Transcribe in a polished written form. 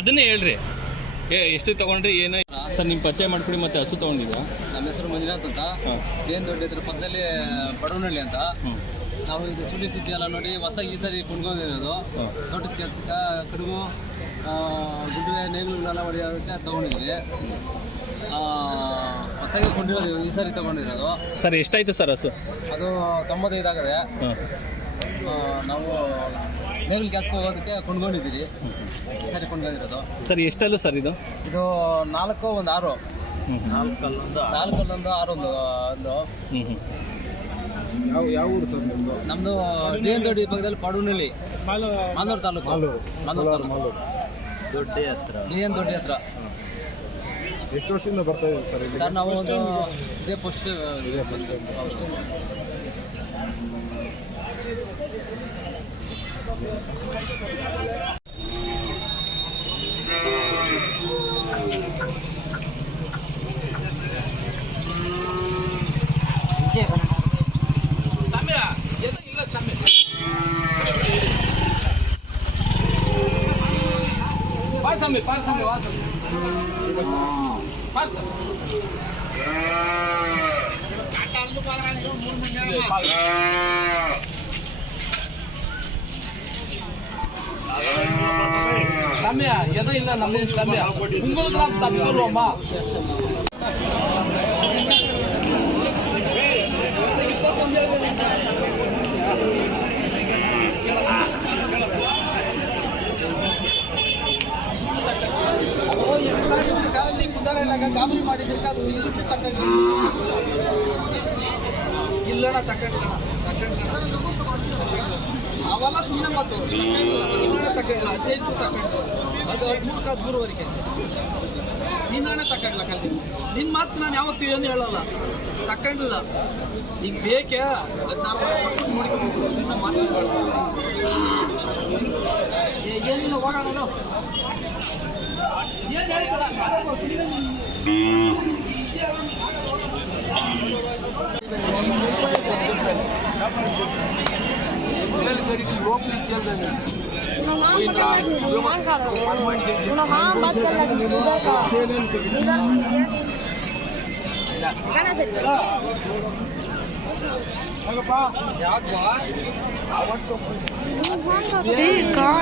ಅದನ್ನೇ ಹೇಳ್ರಿ, ಎಷ್ಟು ತಗೊಂಡ್ರಿ ಏನು ಸರ್? ನಿಮ್ಮ ಪರಿಚಯ ಮಾಡ್ಕೊಡಿ. ಮತ್ತೆ ಹಸು ತಗೊಂಡಿದ್ರಾ? ನಮ್ಮ ಹೆಸರು ಮಂಜುನಾಥ್ ಅಂತ, ಏನು ದೊಡ್ಡ ಇದ್ರ ಪಕ್ಕದಲ್ಲಿ ಬಡವನಹಳ್ಳಿ ಅಂತ. ನಾವು ಇದು ಸುದ್ದಿ ಎಲ್ಲ ನೋಡಿ ಹೊಸದಾಗಿ ಈ ಸಾರಿ ಕೊಂಡ್ಕೊಂಡಿರೋದು. ತೋಟದ ಕೆಲಸಕ್ಕೆ ಕಡುಗು ಗುಡ್ಡೆ ನೇಗಿಲುಗಳೆಲ್ಲ ಹೊಡೆಯೋದಕ್ಕೆ ತೊಗೊಂಡಿದ್ವಿ. ಹೊಸದಾಗಿ ಕೊಂಡಿರೋದು ಈ ಸಾರಿ ತೊಗೊಂಡಿರೋದು. ಸರ್ ಎಷ್ಟಾಯಿತು ಸರ್ ಹಸು? ಅದು 95 ಆಗದೆ. ನಾವು ನೇಗಿಲು ಕೆಲಸಕ್ಕೆ ಹೋಗೋದಕ್ಕೆ ಕೊಂಡ್ಕೊಂಡಿದ್ದೀರಿ, ಈ ಸಾರಿ ಕೊಂಡ್ಕೊಂಡಿರೋದು. ಸರ್ ಎಷ್ಟಲ್ಲ ಸರ್ ಇದು? ಇದು 4 ಒಂದು 6, 4 6 ಒಂದು. ಯಾವ ಊರು ಸರ್ ನಿಮ್ಮದು? ನಮ್ಮದು ಡಿ ಎನ್ ದೊಡ್ಡಿ ಪಕ್ಕದಲ್ಲಿ ಪಡೂನಹಳ್ಳಿ, ಮಾಲೂರು ತಾಲೂಕು. ದೊಡ್ಡಿ ಹತ್ರ, ಡಿ ಎನ್ ದೊಡ್ಡಿ ಹತ್ರ. ಎಷ್ಟು ವರ್ಷದಿಂದ ಬರ್ತಾ ಇದ್ದೀವಿ ಸರ್ ಇಲ್ಲಿ? ಸರ್ ನಾವು ಒಂದು ಇದೇ first Samia, ya dah ilah namun Samia. Unggul kelam tapi kalau lama. Oh, yang lain kali kudara laga kami madi dirka tu ini pun takkan. Gila takkan. ಅವೆಲ್ಲ ಸುಮ್ಮನೆ ಮಾತು ತಗೊಂಡಿಲ್ಲ, 15 ತಗೊಂಡು ಅದು 13-14ವರೆಗೆ ನೀನಾನೇ ತಗೊಂಡ್ಲ ಕಲ್ತೀನಿ. ನಿನ್ನ ಮಾತು ನಾನು ಯಾವತ್ತೂ ಏನು ಹೇಳಲ್ಲ, ತಗೊಂಡಿಲ್ಲ. ಈಗ ಬೇಕೇ 16 ನೋಡ್ಕೊಂಡು ಸುಮ್ಮನೆ ಮಾತಾಡೋಣ. ಏನಿಲ್ಲ, ಹೋಗೋಣ. ಏನು ಹೇಳ್ತಾರ Kau